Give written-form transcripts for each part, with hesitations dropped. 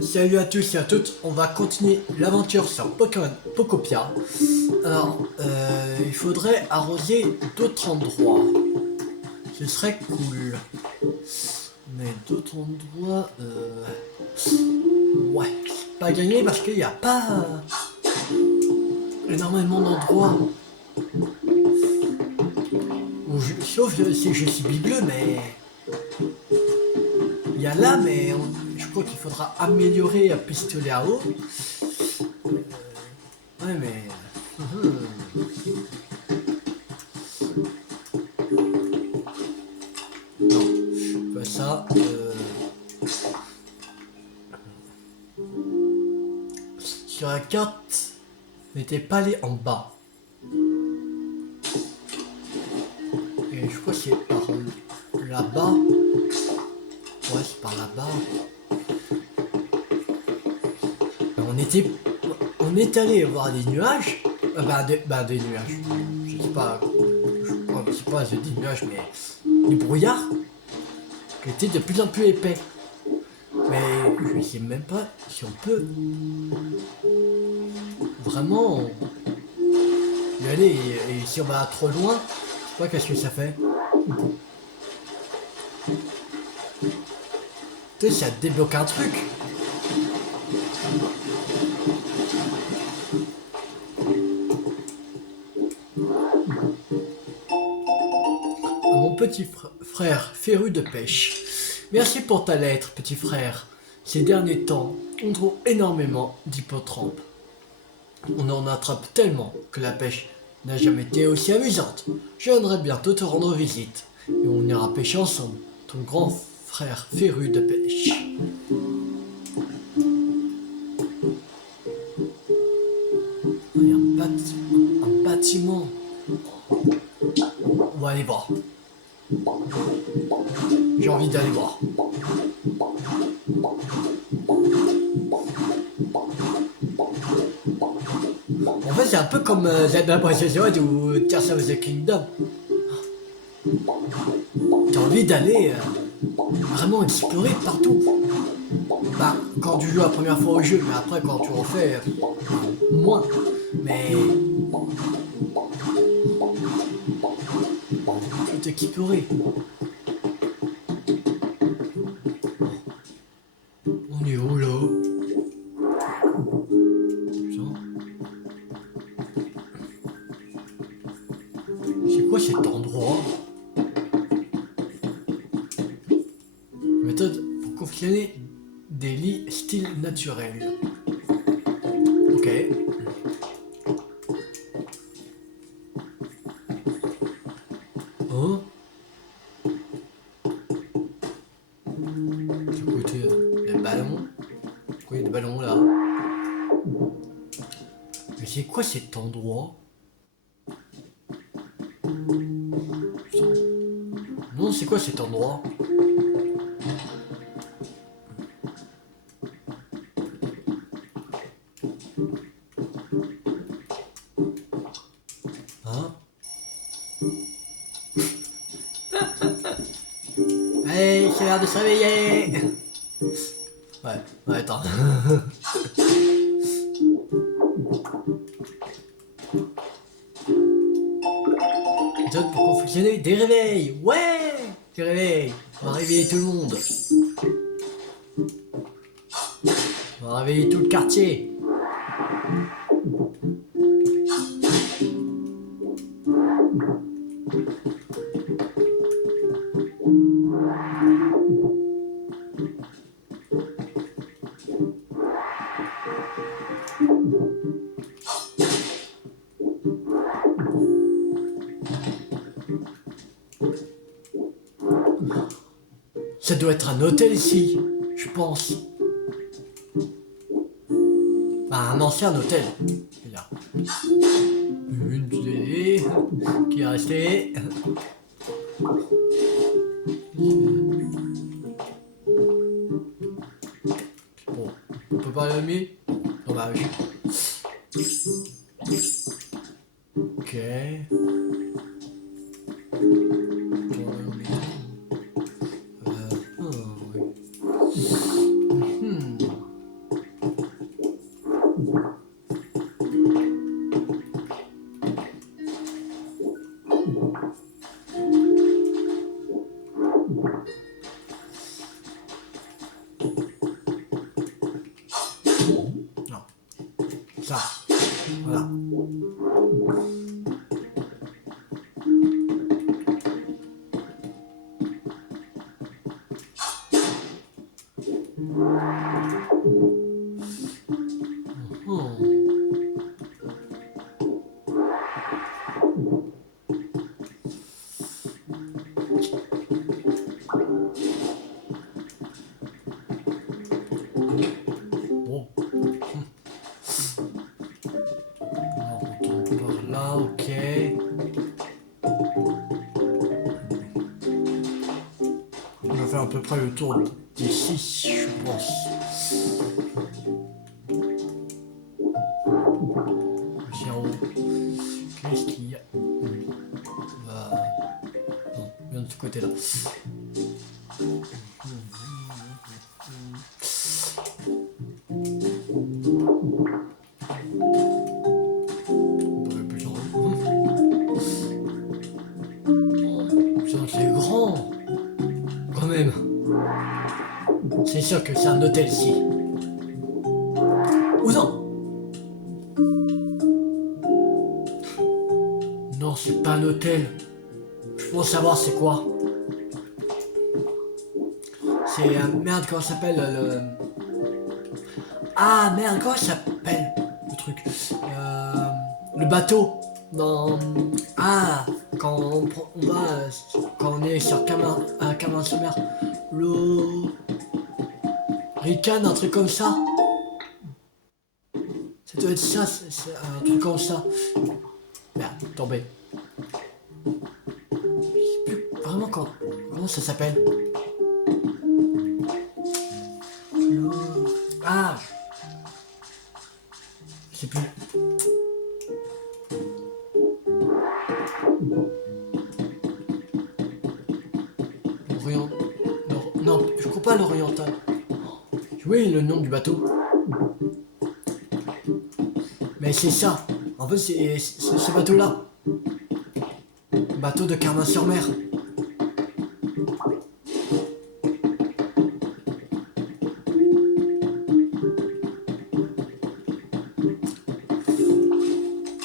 Salut à tous et à toutes, on va continuer l'aventure sur Pokémon Pokopia. Alors, il faudrait arroser d'autres endroits. Ce serait cool. Mais d'autres endroits, ouais, c'est pas gagné parce qu'il n'y a pas énormément d'endroits. Sauf si je suis bibleux, mais il y a là, mais je crois qu'il faudra améliorer un pistolet à eau. Ouais, mais. Non, pas ça. Sur la carte, n'était pas allé en bas. Et je crois que c'est par là-bas. Ouais, c'est par là-bas. On est allé voir des nuages. Des nuages. Je sais pas. Je sais pas, je dis nuages, mais du brouillard qui était de plus en plus épais. Mais je sais même pas si on peut vraiment y aller. Et si on va trop loin, je sais pas qu'est-ce que ça fait. Tu sais, ça débloque un truc. Mon petit frère féru de pêche. Merci pour ta lettre, petit frère. Ces derniers temps, on trouve énormément d'hippotrampes. On en attrape tellement que la pêche n'a jamais été aussi amusante. Je viendrai bientôt te rendre visite et on ira pêcher ensemble, ton grand frère féru de pêche. Il y a un bâtiment. On va aller voir. J'ai envie d'aller voir. En fait, c'est un peu comme Zelda Breath of the Wild ou Tears of the Kingdom. T'as envie d'aller vraiment explorer partout. Bah, quand tu joues la première fois au jeu, mais après, quand tu refais, moins. Mais. Tu t'équiperais. On est où là? C'est quoi cet endroit? Méthode pour confectionner des lits style naturel. Ok. Hein? Du côté des ballons. Pourquoi il y a des ballons là? Mais c'est quoi cet endroit? Non, c'est quoi cet endroit? Hein? Allez, c'est l'heure de se réveiller! Ouais, attends. Méthode pour confectionner des réveils! Ouais! Des réveils! On va réveiller tout le monde! On va réveiller tout le quartier! Ça doit être un hôtel ici, je pense. Bah, un ancien hôtel. Là. Une télé qui est restée. Bon, on peut pas l'allumer? Dommage. Ok. Non. Ça. Voilà. Bon. On retourne par là, ok. On va faire à peu près le tour d'ici, je pense. Ici en haut. Qu'est-ce qu'il y a? Non, bien de ce côté-là. Plus en haut. Putain, c'est grand! Quand même. C'est sûr que c'est un hôtel ici. Ou non! Non, c'est pas un hôtel. Je pense savoir c'est quoi. C'est... merde, comment ça s'appelle le... Ah merde, comment ça s'appelle le truc le bateau. Dans... Ah, quand on va... quand on est sur Camin-sur-Mer. Le... Rican, un truc comme ça. Ça doit être ça, c'est un truc comme ça. Merde, tombé. Je sais plus vraiment comment ça s'appelle. Ah, je sais plus. L'Orient. Non, je crois pas l'Oriental. Oui, le nom du bateau. Mais c'est ça. En fait, c'est ce bateau-là. Bateau de Camin-sur-Mer.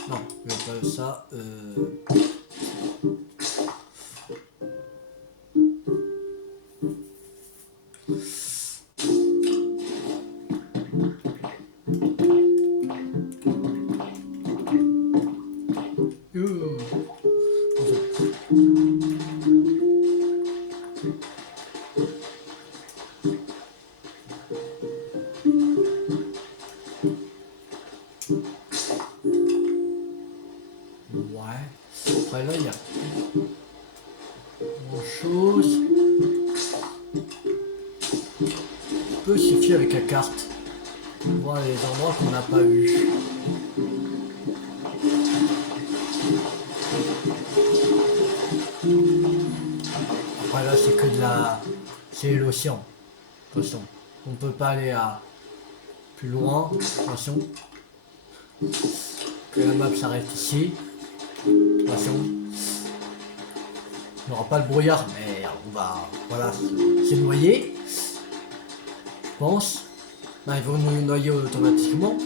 Non, je vais pas ça. Ouais. Après là, il y a grand-chose. On peut suffire avec la carte. Voir les endroits qu'on n'a pas vus. Après là, c'est que de la... C'est l'océan. De toute façon, on peut pas aller à plus loin. Attention. Que la map s'arrête ici. Attention. On n'aura pas le brouillard, mais on va... Voilà, c'est noyé. Je pense. Ben, ils vont nous noyer automatiquement.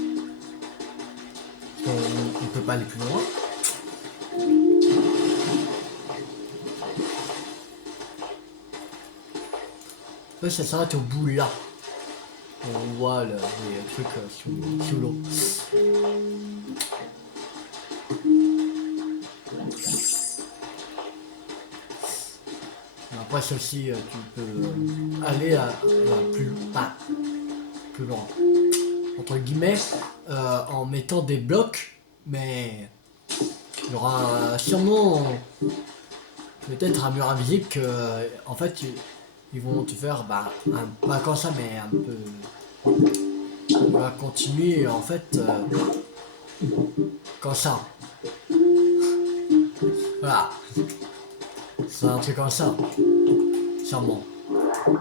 On ne peut pas aller plus loin. Ouais, ça s'arrête au bout là. On voit les trucs sous l'eau. Après ceci, tu peux aller plus loin, entre guillemets, en mettant des blocs, mais il y aura sûrement peut-être un mur invisible que, en fait, ils vont te faire, pas comme ça, mais un peu, on va continuer en fait, comme ça. Voilà. C'est un truc comme ça. Sûrement. On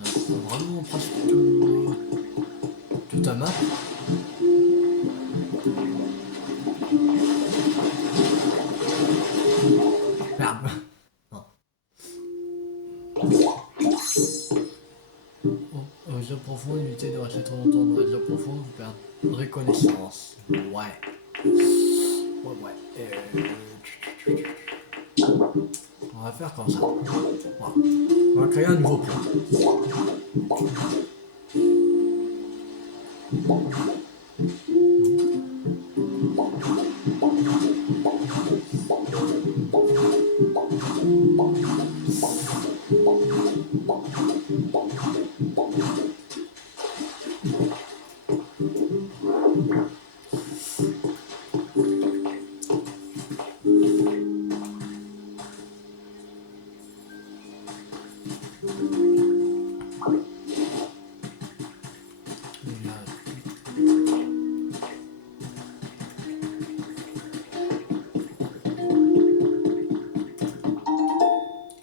a vraiment presque tout à map. Merde. Non. profonde, évitez de rester trop longtemps dans les eaux profondes, vous perdrez connaissance. Ouais. On va faire comme ça. Voilà. On va créer un nouveau plan.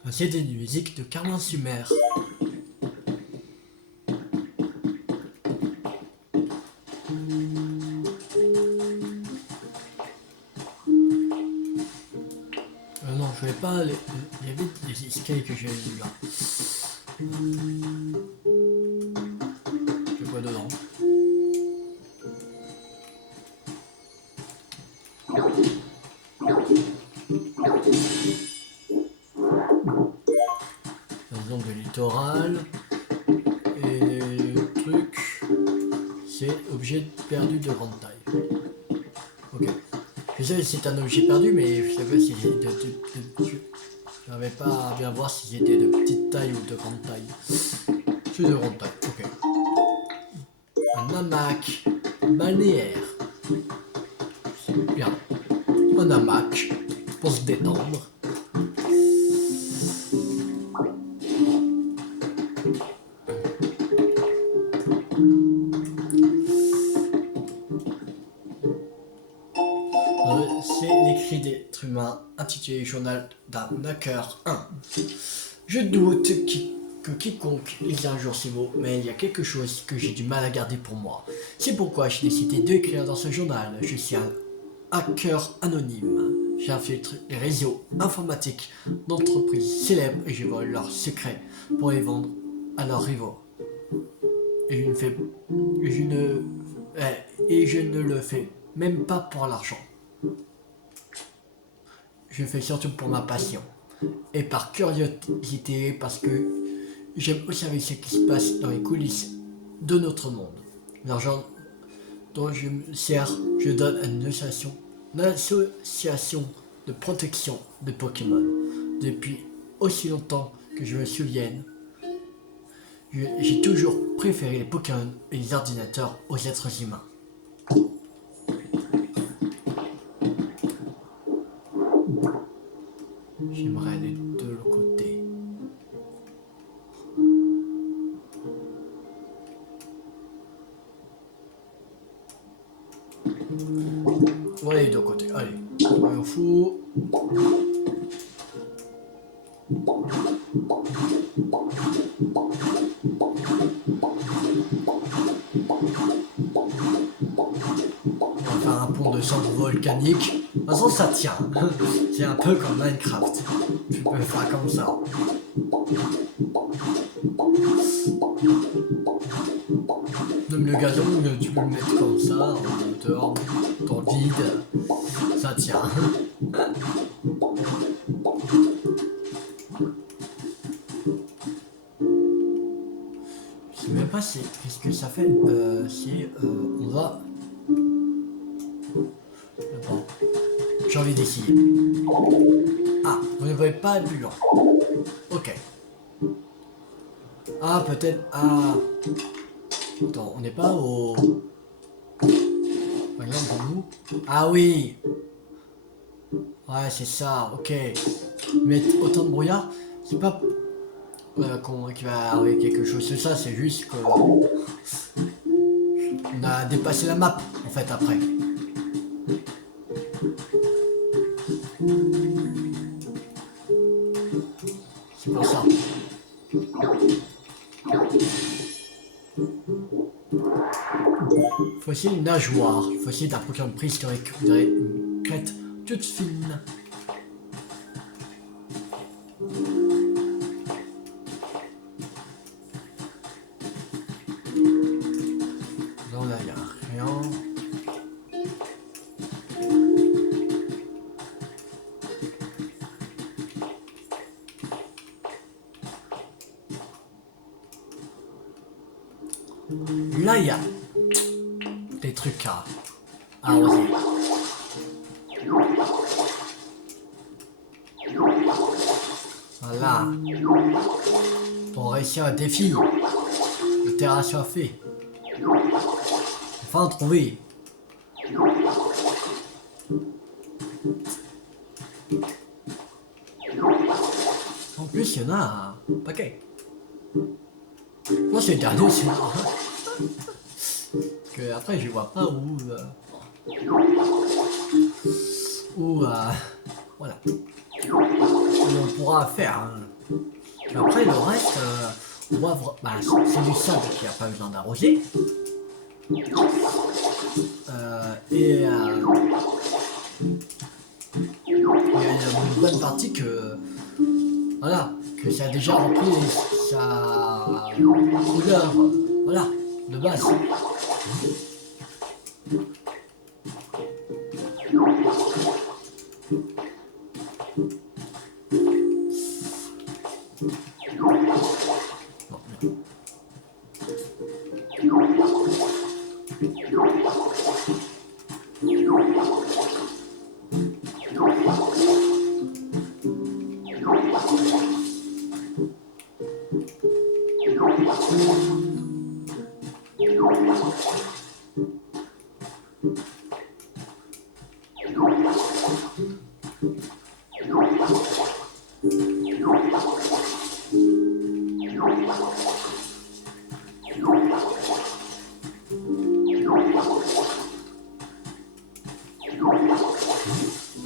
Un CD de musique de Carmen Sumer. Non, je vais pas. Il y avait des escaliers que j'avais vus là. C'est quoi dedans? La zone de littoral. Et le truc, c'est objet perdu de grande taille. Ok. Je sais que c'est un objet perdu, mais je savais si c'était je n'avais pas à bien voir si c'était de petite taille ou de grande taille. C'est de grande taille, ok. Un hamac balnéaire. Bien. Un hamac pour se détendre. C'est l'écrit d'être humain intitulé Journal d'un hacker 1. Je doute que quiconque lise un jour ces mots, mais il y a quelque chose que j'ai du mal à garder pour moi. C'est pourquoi j'ai décidé d'écrire dans ce journal. Je suis un hacker anonyme. J'infiltre les réseaux informatiques d'entreprises célèbres et je vole leurs secrets pour les vendre à leurs rivaux. Et je ne le fais même pas pour l'argent. Je le fais surtout pour ma passion et par curiosité parce que j'aime observer ce qui se passe dans les coulisses de notre monde. L'argent dont je me sers, je donne à une association de protection de Pokémon. Depuis aussi longtemps que je me souvienne, j'ai toujours préféré les Pokémon et les ordinateurs aux êtres humains. J'aimerais aller de l'autre côté. On va aller de l'autre côté. Allez, on fout. On va faire un pont de sang volcanique. De toute façon, ça tient. C'est un peu comme Minecraft. Tu peux faire comme ça. Même le gazon, tu peux le mettre comme ça, en hauteur, dans le vide. Ça tient. Je sais même pas qu'est-ce que ça fait si on va... Bon. J'ai envie d'essayer. Ah, vous ne voyez pas plus loin. Ok. Ah, peut-être... Ah... Attends, on n'est pas au... Par exemple, pour nous... Ah oui. Ouais, c'est ça, ok. Mais autant de brouillard, c'est pas... qu'il va arriver quelque chose de ça, c'est juste que... On a dépassé la map, en fait, après. C'est pour ça. Fossile nageoire. Fossile d'un Pokémon préhistorique. Vous avez une crête toute fine. Là, il y a des trucs à arroser. Voilà. Pour réussir un défi, le terrain fait. Enfin trouver. En plus, il y en a un paquet. Moi, c'est le dernier, c'est parce que après, je vois pas voilà. On pourra faire. Hein. Après, le reste, on va voir. Bah, c'est du sable qui a pas besoin d'arroser. Il y a une bonne partie que. Voilà, que ça a déjà repris sa couleur. Voilà, de base.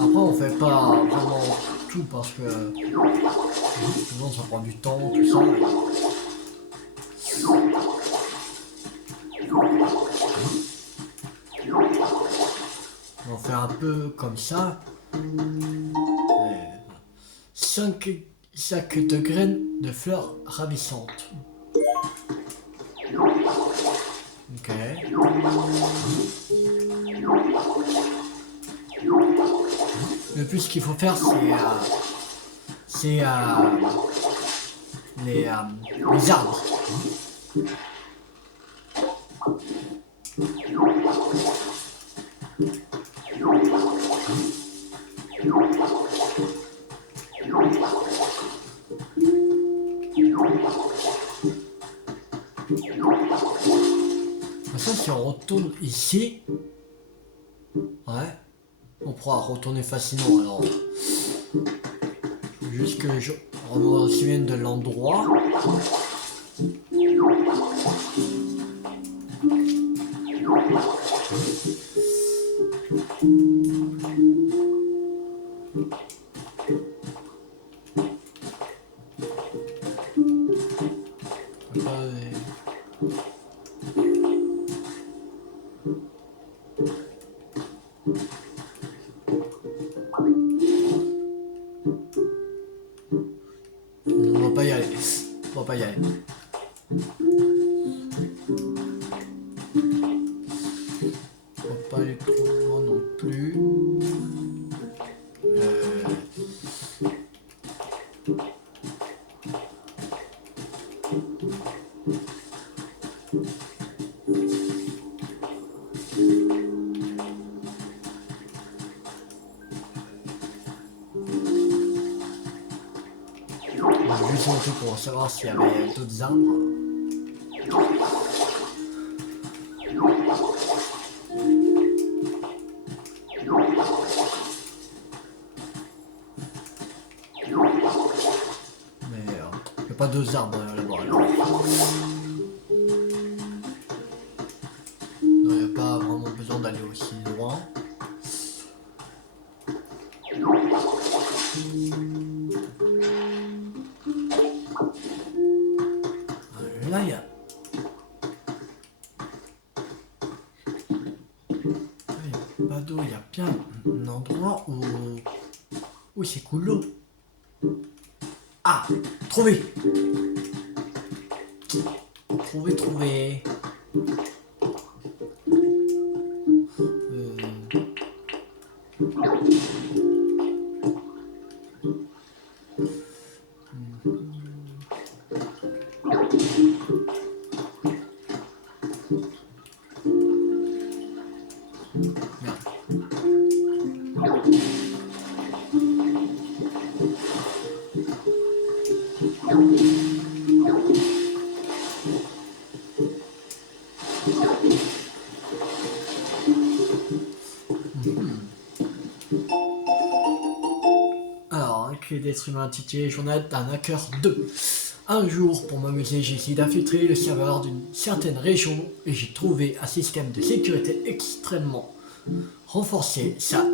Après, on fait pas vraiment tout parce que souvent ça prend du temps, tout ça. On fait un peu comme ça. 5 sacs de graines de fleurs ravissantes. Ok. Le plus qu'il faut faire, c'est les arbres. Ça, si on retourne ici, ouais, on pourra retourner facilement. Alors, juste que je me souvienne de l'endroit. On va pas y aller. On va pas y aller. On va pas aller trop loin non plus. Juste monter pour savoir s'il y avait d'autres arbres. Mais il n'y a pas d'autres arbres là-bas. Alors. Il n'y a pas vraiment besoin d'aller aussi loin. Là, il y a... pas d'eau, il y a bien un endroit où c'est cool l'eau. Ah, trouvé. Trouvé. Alors, un clé d'être humain intitulé Journal d'un hacker 2. Un jour, pour m'amuser, j'ai essayé d'infiltrer le serveur d'une certaine région et j'ai trouvé un système de sécurité extrêmement renforcé. Ça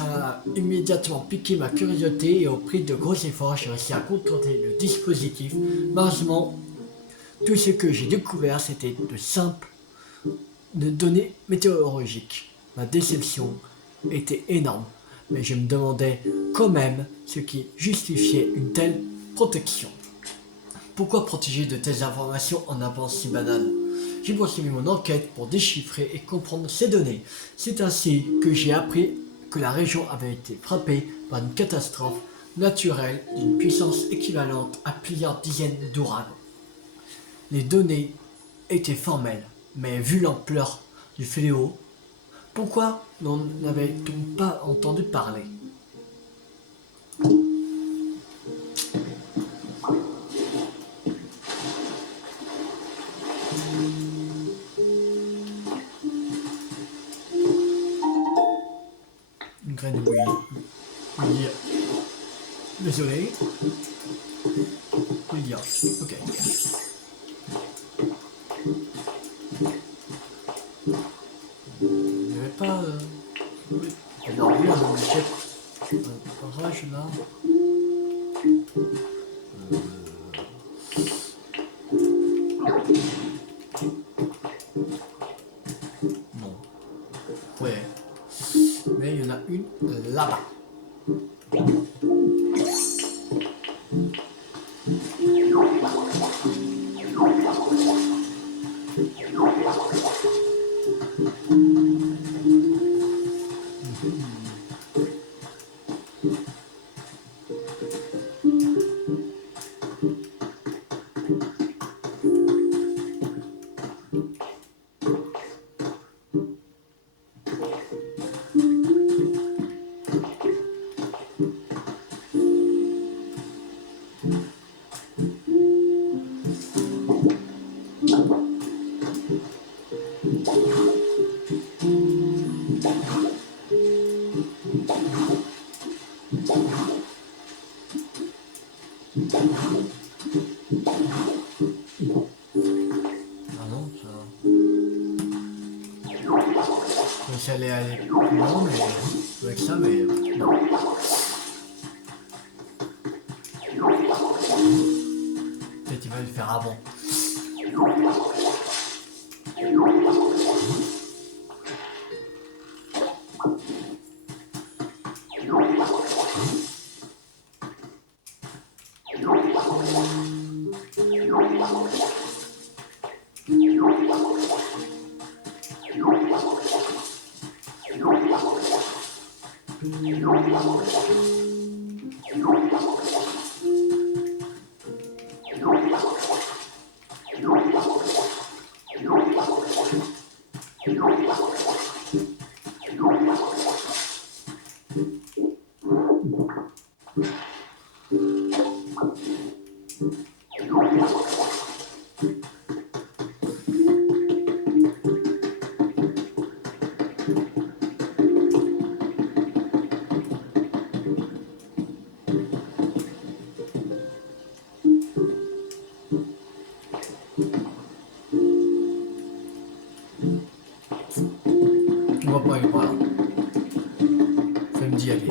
a immédiatement piqué ma curiosité et au prix de gros efforts, j'ai réussi à contourner le dispositif. Malheureusement, tout ce que j'ai découvert, c'était de simples données météorologiques. Ma déception était énorme, mais je me demandais quand même ce qui justifiait une telle protection. Pourquoi protéger de telles informations en avance si banale? J'ai poursuivi mon enquête pour déchiffrer et comprendre ces données. C'est ainsi que j'ai appris que la région avait été frappée par une catastrophe naturelle d'une puissance équivalente à plusieurs dizaines d'ouragans. Les données étaient formelles, mais vu l'ampleur du fléau, pourquoi n'en avait-on pas entendu parler? Une graine de William. Désolé. William. Ok. Il n'y avait pas. Oui. Alors, lui, un chef. Un rage là. Non. Ouais. Mais il y en a une là-bas. Ah non, ça. Je allait aller plus loin, mais avec ça, mais non. Peut-être il va le faire avant. On va pas aller par là. Femme d'y aller.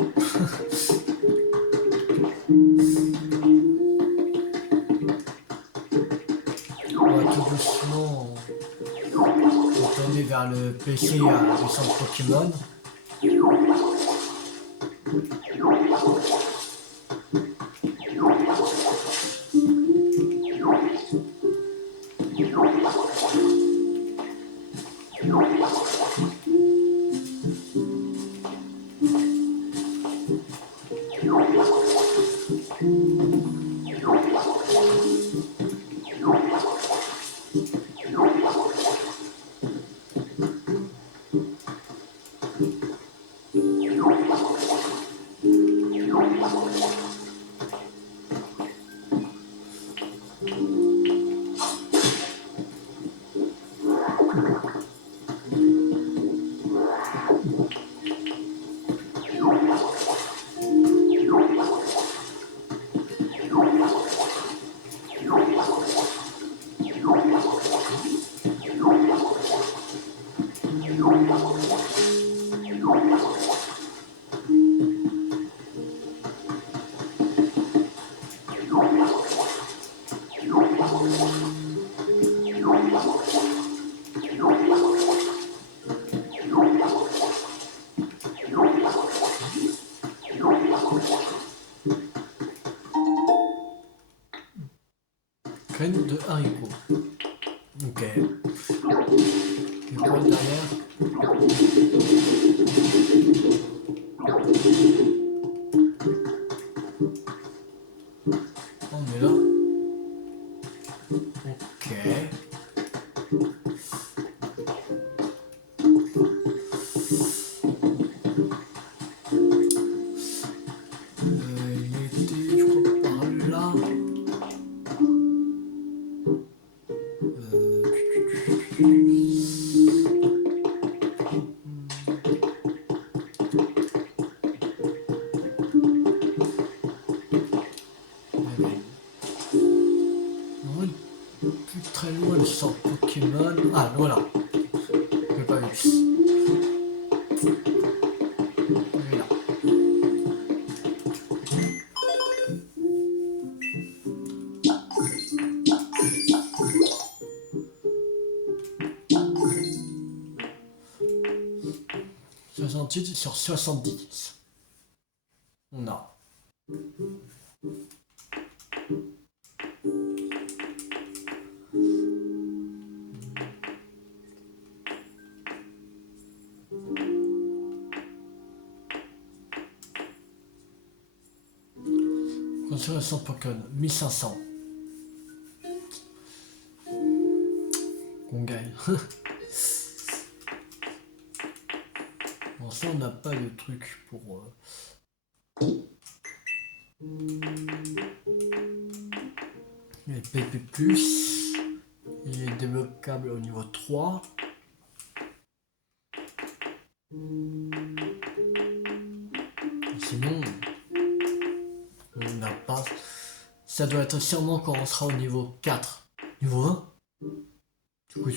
On va tout doucement retourner vers le PC du centre Pokémon. Graines de haricots. Ok. Et quoi derrière? On est là. Ok. Il était, je crois, par là. Non, plus très loin le centre Pokémon. Ah, voilà. Je l'ai pas vu. Il est là. 68 sur 70. On a. Conservation Pokémon, 1500. On gagne. Bon, ça, on n'a pas de truc pour. Les PP+, il est débloquable au niveau 3. Sinon, on n'a pas. Ça doit être sûrement quand on sera au niveau 4. Niveau 1. Du coup,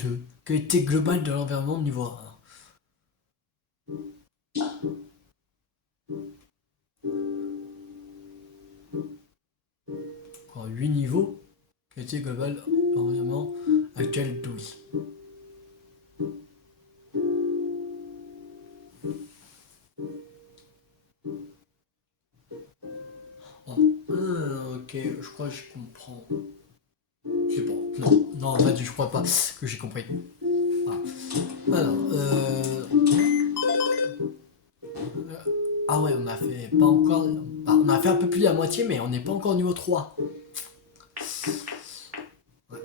qualité globale de l'environnement niveau 1. Alors, 8 niveaux. Qualité globale de l'environnement actuel 12. Ok, je crois que je comprends. Je sais pas. Non, en fait, je crois pas que j'ai compris. Alors, ah ouais, on a fait pas encore. On a fait un peu plus de la moitié, mais on n'est pas encore au niveau 3. Ouais.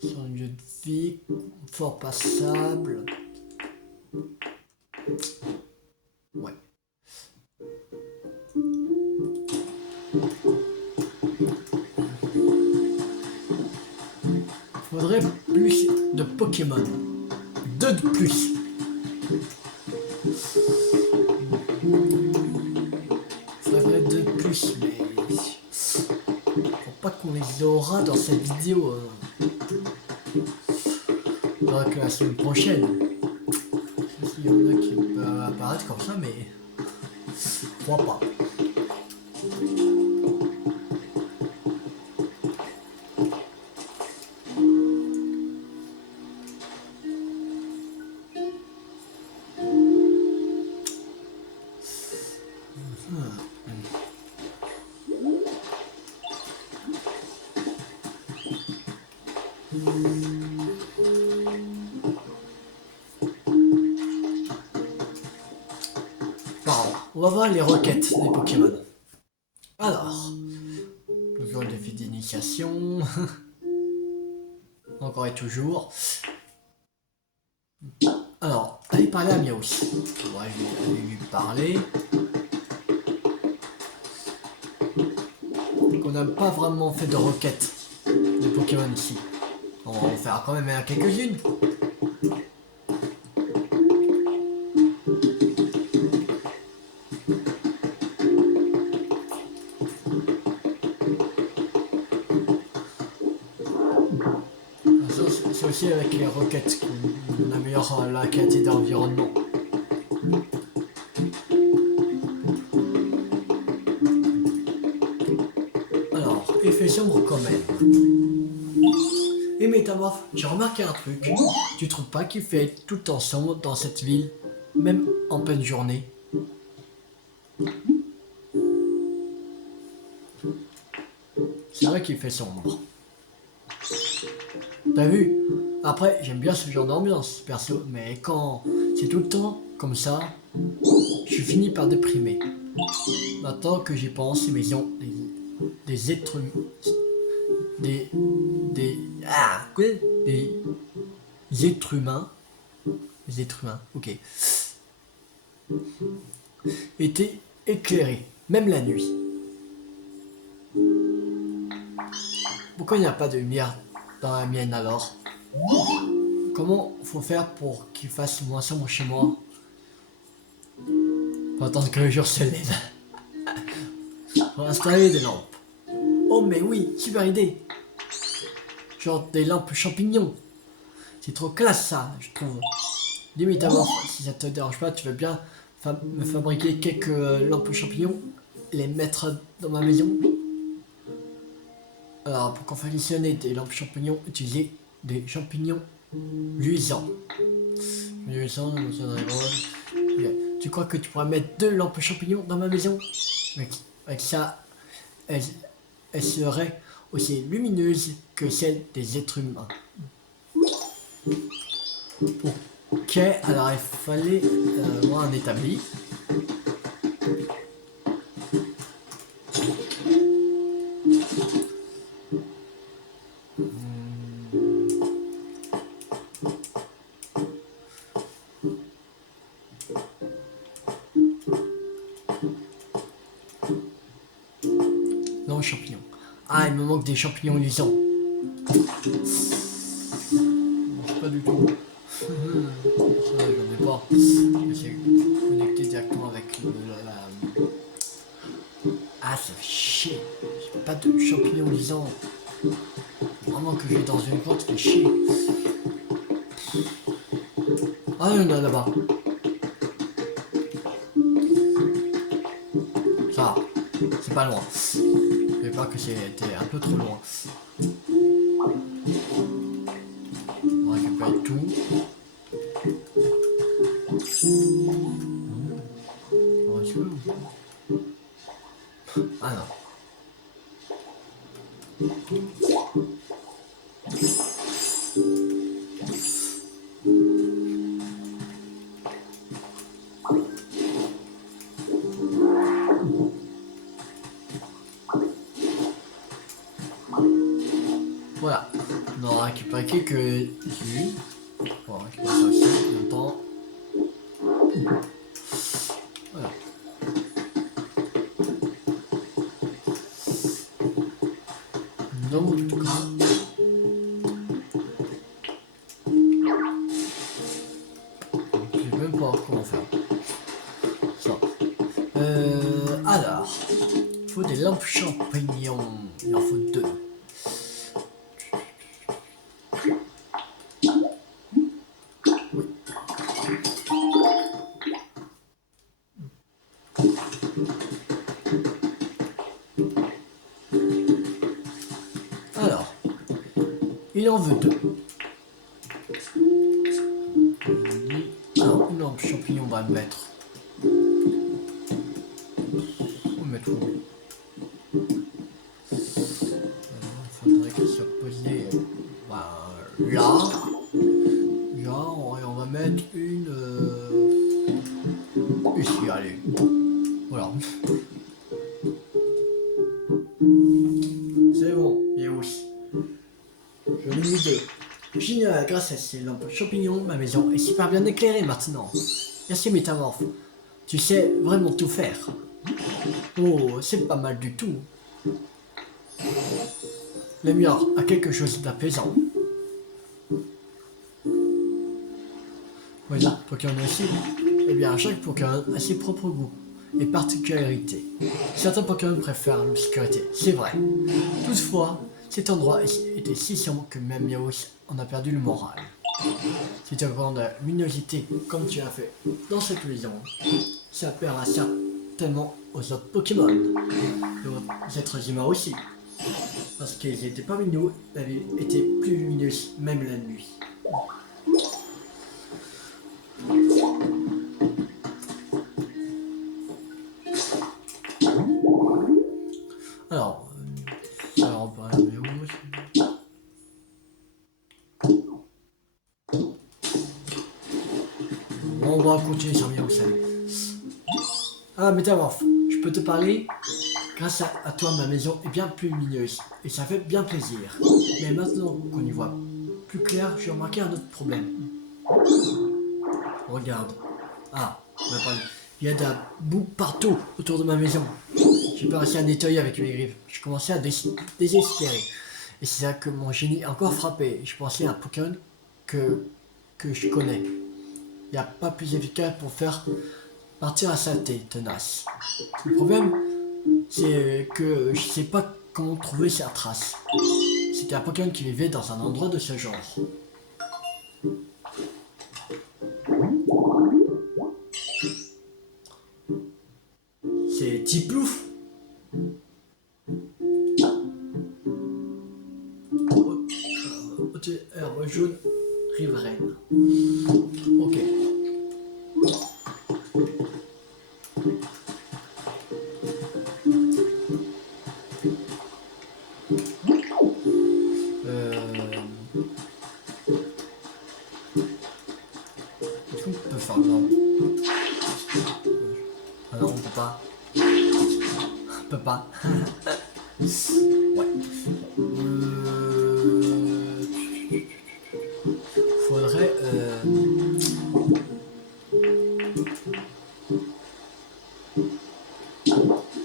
Sur un lieu de vie, fort passable. Ouais. Faudrait plus de Pokémon. 2 de plus. Faudrait 2 de plus, mais je crois pas qu'on les aura dans cette vidéo. Faudra que la semaine prochaine. Il y en a qui peuvent apparaître comme ça, mais je crois pas. On va voir les requêtes des Pokémon. Alors, toujours le défi d'initiation. Encore et toujours. Alors, allez parler à Miaus. On va lui parler. On n'a pas vraiment fait de requêtes de Pokémon ici. On va en faire quand même quelques-unes. C'est aussi avec les requêtes qu'on améliore la qualité d'environnement. Alors, effet sombre quand même. Et Métamorphe, j'ai remarqué un truc. Tu trouves pas qu'il fait tout le temps sombre dans cette ville, même en pleine journée? C'est vrai vrai qu'il fait sombre. T'as vu? Après, j'aime bien ce genre d'ambiance, perso, mais quand c'est tout le temps comme ça, je finis par déprimer. Maintenant que j'y pense, ces maisons, des êtres humains, quoi? Des êtres humains, ok, étaient éclairés, même la nuit. Pourquoi il n'y a pas de lumière dans la mienne alors? Comment faut faire pour qu'il fasse moins sombre chez moi? Faut attendre que le jour se lève. Faut installer des lampes. Oh mais oui, super idée. Genre des lampes champignons. C'est trop classe ça, je trouve. Limite avant, si ça te dérange pas, tu veux bien me fabriquer quelques lampes champignons et les mettre dans ma maison? Alors, pour confectionner des lampes champignons, utilisez des champignons luisants. Tu crois que tu pourrais mettre 2 lampes champignons dans ma maison? Avec ça, elles seraient aussi lumineuses que celles des êtres humains. Ok, alors il fallait voir un établi. Non, champignons. Ah, il me manque des champignons luisants. Pas du tout. Ça, j'en ai pas. J'ai connecté directement avec la... Ah, ça fait chier. J'ai pas de champignons luisants. Vraiment que je vais dans une grotte, ça fait chier. Ah, il y en a là-bas. Ça, c'est pas loin. Je sais pas que c'était un peu trop loin. On récupère tout. Ah non. Voilà. On aura récupéré quelques jus. On va récupérer ça aussi en même temps. Voilà. Non, en tout cas. Je sais même pas comment faire. Ça. Alors. Il faut des lampes champignons. Il en faut 2. Alors, il en veut 2. Alors, une lampe champignon, on va le mettre. On va mettre où? Il faudrait qu'il soit posé là. Là, on va mettre une ici, allez. Voilà. C'est bon, et oui. J'en ai mis 2. Génial, grâce à ces lampes champignons, ma maison est super bien éclairée maintenant. Merci Métamorphe. Tu sais vraiment tout faire. Oh, c'est pas mal du tout. Le mur a quelque chose d'apaisant. Voilà, Pokémon aussi. Eh bien, chaque Pokémon a ses propres goûts et particularités. Certains Pokémon préfèrent l'obscurité, c'est vrai. Toutefois, cet endroit était si sombre que même Yaos en a perdu le moral. Si tu as de la luminosité comme tu as fait dans cette maison, ça plaira certainement aux autres Pokémon, et aux êtres humains aussi. Parce qu'ils étaient parmi nous, la ville était plus lumineuse même la nuit. Alors, on peut va continuer sans rien, vous savez. Ah, Métamorphe, je peux te parler? Grâce à toi, ma maison est bien plus lumineuse et ça fait bien plaisir. Mais maintenant qu'on y voit plus clair, j'ai remarqué un autre problème. Regarde. Ah, on va parler. Il y a de la boue partout autour de ma maison. J'ai pas réussi à nettoyer avec mes griffes. Je commençais à désespérer. Et c'est là que mon génie a encore frappé. Je pensais à un Pokémon que je connais. Il n'y a pas plus efficace pour faire partir la saleté tenace. Le problème, c'est que je sais pas comment trouver sa trace. C'était un Pokémon qui vivait dans un endroit de ce genre. C'est Tiplouf. Herbe jaune, riveraine. Ok. Est-ce qu'on peut faire non? Ah non, on peut pas. On peut pas. Ouais. Faudrait.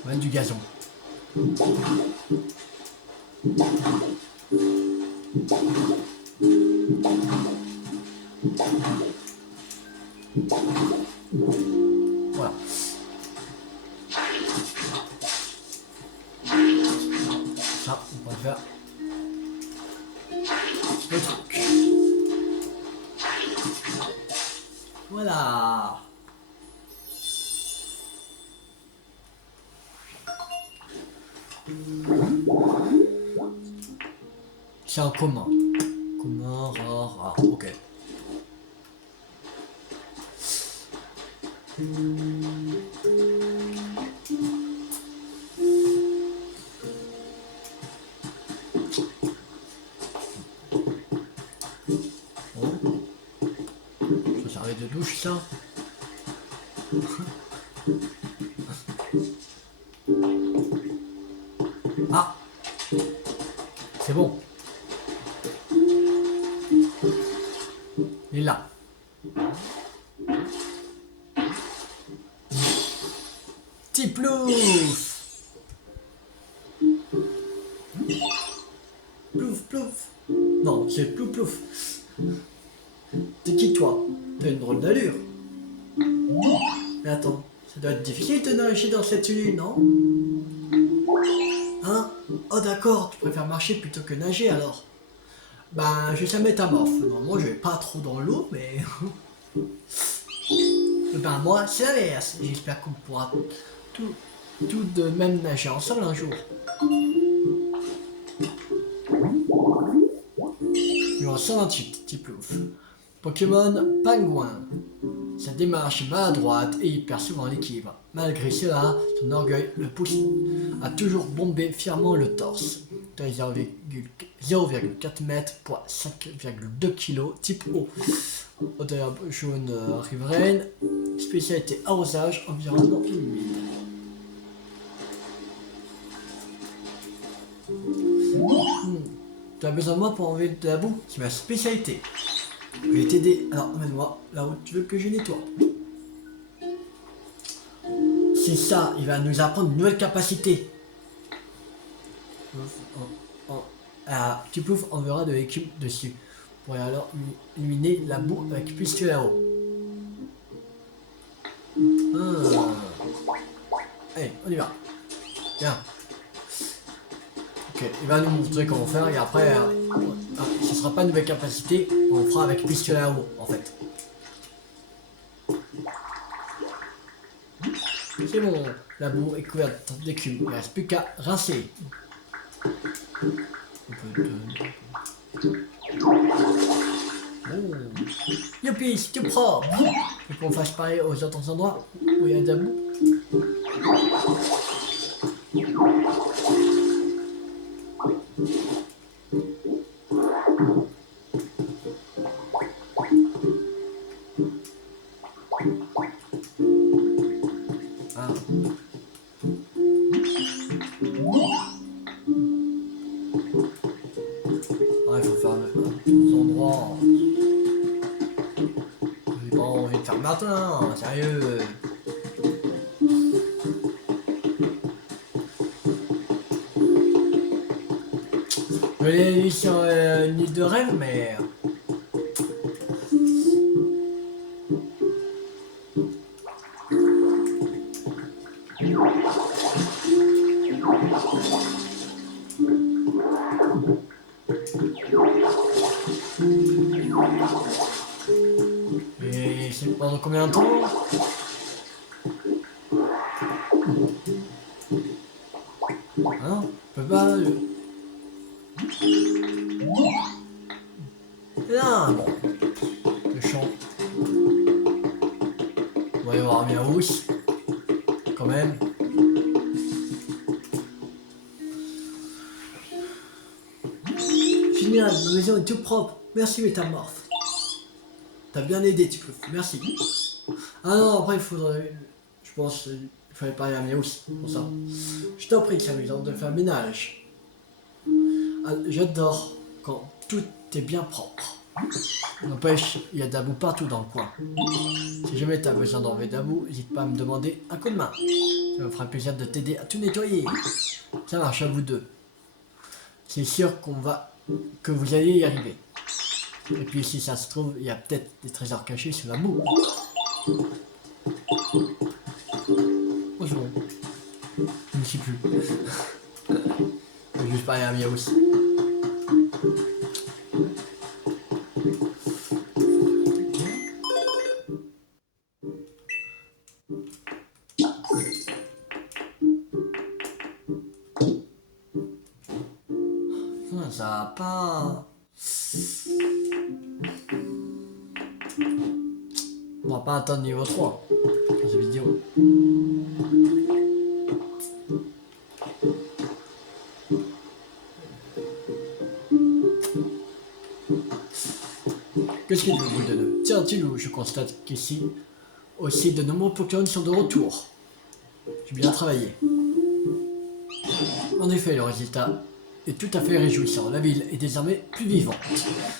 Mettre du gazon. Voilà. Ça, on va faire le truc. Voilà. C'est en commun. Commun, rare, rare. Ok. Bon. Ça servait de douche, ça. Ah, c'est bon. Il est là. Tiplouf. Plouf, plouf. Non, c'est plouf, plouf. T'es qui, toi? T'as une drôle d'allure. Mais attends, ça doit être difficile de nager dans cette île, non? Hein? Oh d'accord, tu préfères marcher plutôt que nager alors? Ben, je suis un métamorphe. Normalement, je vais pas trop dans l'eau, mais... ben, moi, c'est l'inverse. J'espère qu'on pourra tout de même nager ensemble un jour. Numéro 128, Tiplouf. Pokémon Pingouin. Sa démarche est maladroite et il perd souvent l'équilibre. Malgré cela, son orgueil le pousse à toujours bomber fièrement le torse. Taille 0,4 m, poids 5,2 kg, type O. Odeur jaune riveraine, spécialité arrosage, environnement humide. Tu as besoin de moi pour enlever de la boue? C'est ma spécialité. Je vais t'aider. Alors, emmène-moi là où tu veux que je nettoie. C'est ça, il va nous apprendre une nouvelle capacité. Tiplouf enverra de l'équipe dessus. Pour alors éliminer la boue avec Pistolero. Allez, on y va. Viens. Ok, il va nous montrer comment faire et après, ce sera pas une nouvelle capacité, on fera avec Pistolero en fait. C'est bon, la boue est couverte d'écume, il ne reste plus qu'à rincer. Youpi, c'est tout propre. Faut qu'on fasse pareil aux autres endroits où il y a de la boue. Ah, il faut faire des endroits. J'ai pas envie de faire maintenant, sérieux. Je l'ai vu sur une île de rêve, mais. Et c'est pendant combien de temps? Ah non, je peux pas. Non, bon. Le chant. On va y avoir bien housse. Quand même. Génial, ma maison est toute propre. Merci Métamorphe. T'as bien aidé, tu peux. Merci. Ah non, après il faudrait. Je pense qu'il fallait parler à Miaous pour ça. Je t'en prie, c'est amusant de faire le ménage. Ah, j'adore quand tout est bien propre. N'empêche, il y a Dabou partout dans le coin. Si jamais t'as besoin d'enlever Dabou, n'hésite pas à me demander un coup de main. Ça me fera plaisir de t'aider à tout nettoyer. Ça marche à vous deux. C'est sûr que vous allez y arriver. Et puis si ça se trouve, il y a peut-être des trésors cachés sous la boue. Bonjour. Je ne sais plus. Je vais juste parler à Mia aussi. Ça va pas. On va pas atteindre niveau 3 dans cette vidéo. Qu'est-ce qu'il veut vous donner? Tiens, Tilou, je constate qu'ici aussi de nombreux Pokémon sont de retour. J'ai bien travaillé. En effet, le résultat est tout à fait réjouissant. La ville est désormais plus vivante.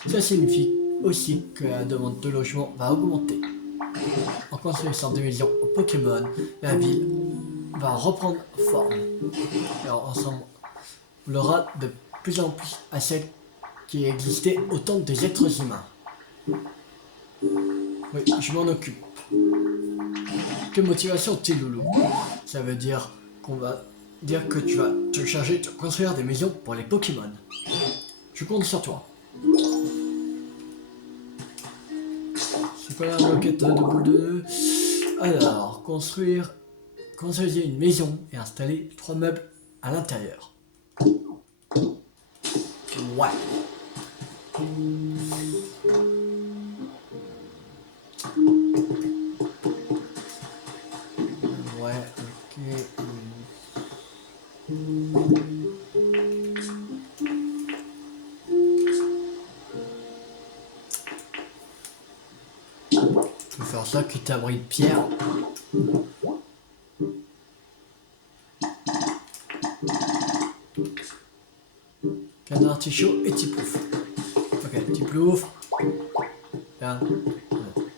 Ça signifie aussi que la demande de logement va augmenter. En construisant des maisons aux Pokémon, la ville va reprendre forme. Alors ensemble, on aura de plus en plus à celle qui existait au temps des êtres humains. Oui, je m'en occupe. Quelle motivation, Tiloulou? Ça veut dire qu'on va dire que tu vas te charger de construire des maisons pour les Pokémon. Je compte sur toi. C'est quoi la requête de bout de... Alors, construisez une maison et installer 3 meubles à l'intérieur. Ouais. Ouais, ok. Je peux faire ça, quitte à abri de pierre. Canard, Tichot et Tiplouf. Ok, Tiplouf. Là. Non,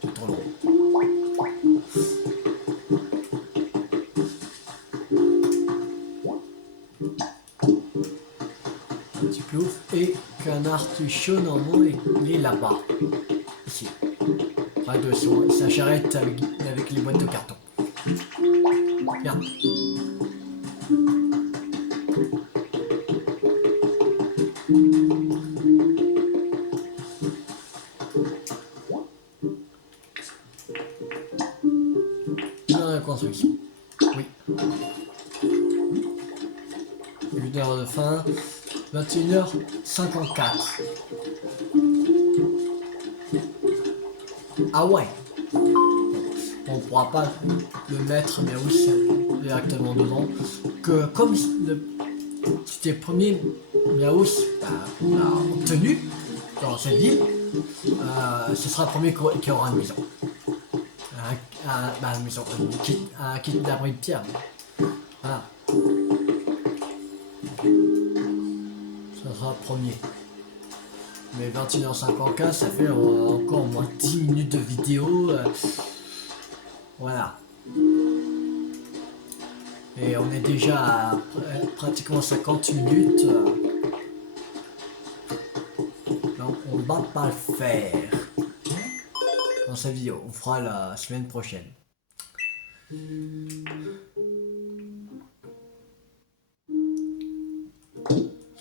c'est trop long. Tiplouf et Canard, Tichot, normalement, il est là-bas. Ici. Près de sa charrette avec les boîtes de carton. Bien. Dans la construction. Oui. 8 heures de fin. 21h54. Ah ouais. On pourra pas le mettre, mais oui, c'est directement dedans. Que comme c'était premier Miaous a obtenu dans cette ville, ce sera le premier qui aura une maison. Une maison, un kit d'abri de pierre. Voilà. premier. Mais 21h54, ça fait encore au moins 10 minutes de vidéo. Voilà. Et on est déjà à pratiquement 50 minutes. Donc on va pas le faire dans cette vidéo. On fera la semaine prochaine.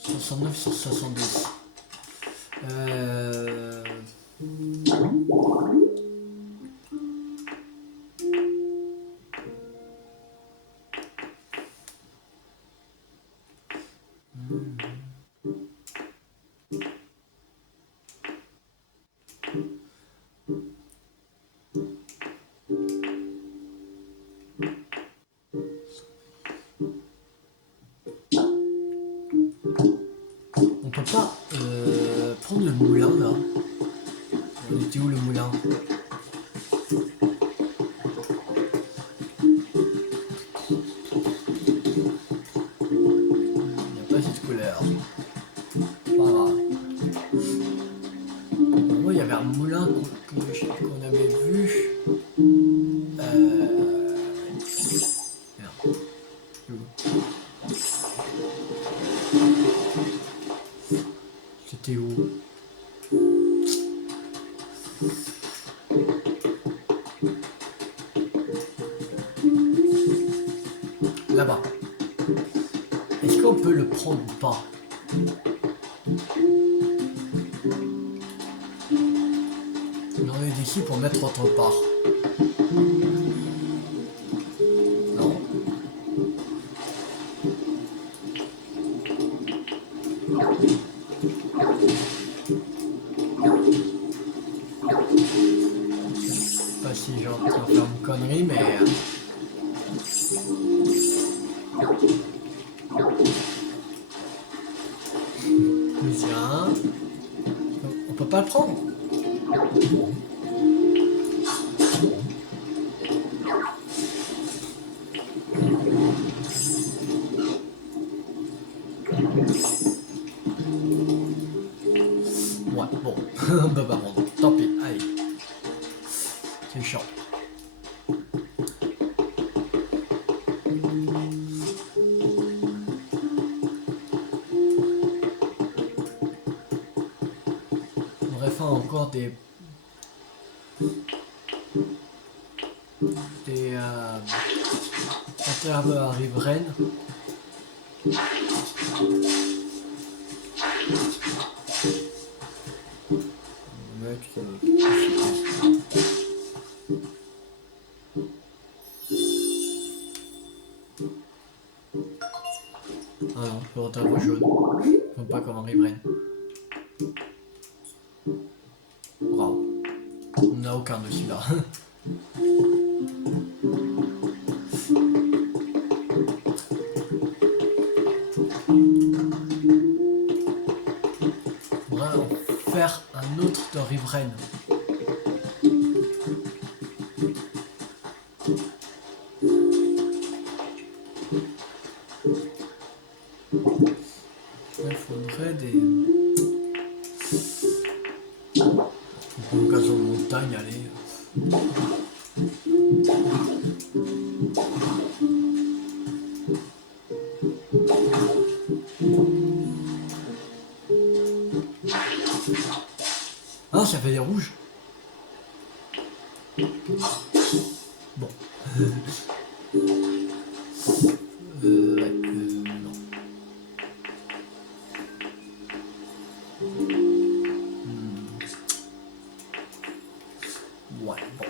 69 sur 70. On peut pas prendre le moulin là. On était où le moulin? Il n'y a pas cette couleur. Pas grave. Moi il y avait un moulin qu'on avait vu. Merde. C'était où? Là-bas. Est-ce qu'on peut le prendre ou pas? On est d'ici pour mettre autre part. Non. Pas si j'ai en train de faire une connerie, mais... Tiens. On peut pas le prendre. Ouais, bon. On peut pas prendre. Tant pis, allez. C'est chiant. On aurait fait encore des intervalles à riveraines. Ah non, le retard jaune. Comme pas comme un riveraine. Bravo. On n'a aucun de celui-là. On va en faire un autre de riveraine. Il faudrait des... Un gazon de montagne, allez. Ah, ça fait des rouges. Bon. Ouais, non. Ouais, bon.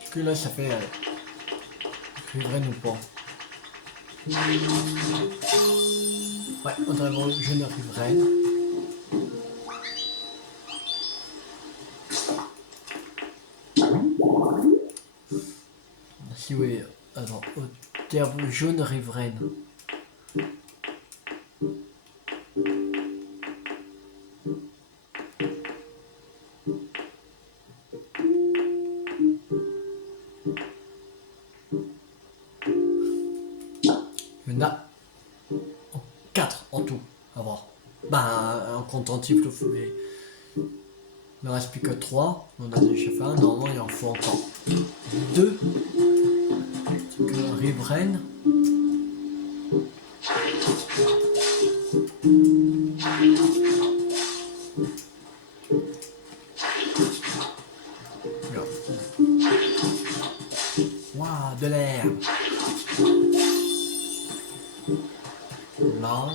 Est-ce que là ça fait riveraine ou pas? Ouais, on dirait vraiment jeune riveraine. Si oui, attends, d'herbe jaune riveraine. Il y en a 4 en tout à voir. Ben, en comptant Tiflouf, mais il ne reste plus que 3. On a déjà fait un. Normalement, il en faut encore 2. Riveraine. Waouh, de l'herbe. Là.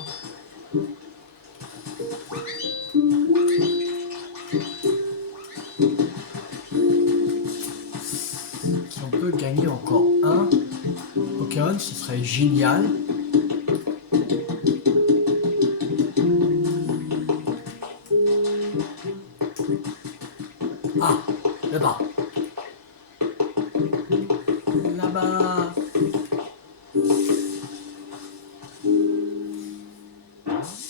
Si on peut gagner encore un Pokémon, ce serait génial. Ah, là-bas. Là-bas.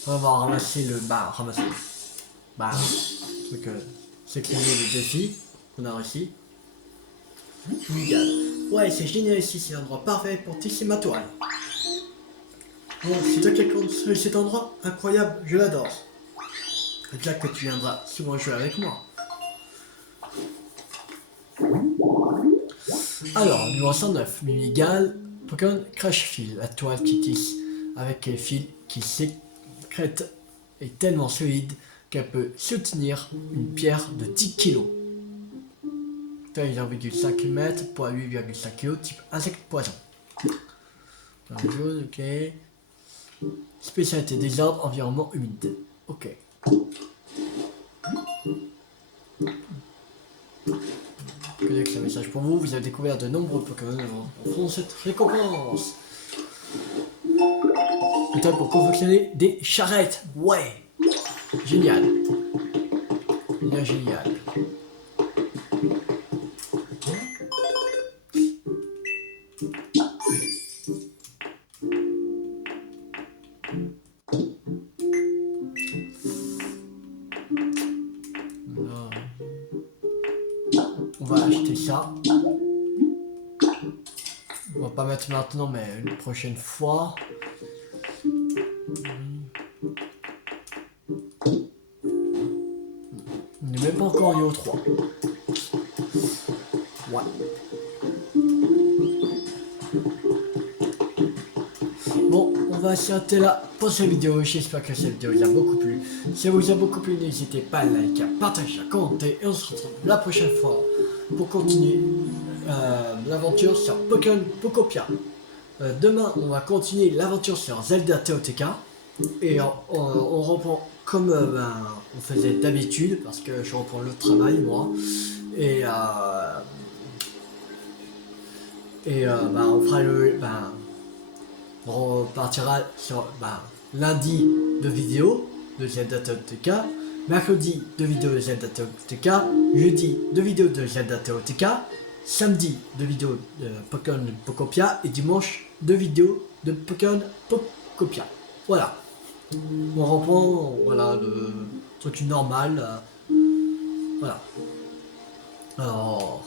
On va ramasser le... ramasser. C'est qu'il y a le défi qu'on a réussi. Regarde. Ouais, c'est génial ici, c'est l'endroit parfait pour tisser ma toile. Bon, c'est toi qui as construit cet endroit? Incroyable, je l'adore. C'est là que tu viendras souvent jouer avec moi. Alors, numéro 109, Mimigal, Pokémon Crash Fil, la toile qui tisse avec les fils qui sécrètent est tellement solide qu'elle peut soutenir une pierre de 10 kg. Taille 0,5 m, poids 8,5 kg, type insecte poison. Jaune, ok. Spécialité désordre, environnement humide. Ok. Que un message pour vous, vous avez découvert de nombreux Pokémon pour cette récompense. Méthode pour confectionner des charrettes. Ouais. Génial. Bien génial. On va acheter ça. On va pas mettre maintenant, mais une prochaine fois. On n'est même pas encore au niveau 3. Ouais. Bon, on va s'arrêter là pour cette vidéo. J'espère que cette vidéo vous a beaucoup plu. Si elle vous a beaucoup plu, n'hésitez pas à liker, à partager, à commenter. Et on se retrouve la prochaine fois pour continuer l'aventure sur Pokémon Pokopia. Demain, on va continuer l'aventure sur Zelda TOTK. Et on reprend comme on faisait d'habitude, parce que je reprends le travail, moi. Et on fera on repartira sur lundi de vidéo de Zelda TOTK, mercredi de vidéo de Zelda TOTK, jeudi de vidéo de Zelda TOTK, samedi de vidéo de Pokémon Pokopia et dimanche de vidéo de Pokémon Pokopia. Voilà. On reprend le truc normal. Voilà. Alors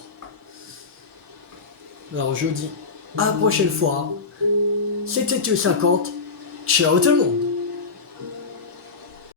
je dis à la prochaine fois. C'était U50. Ciao tout le monde.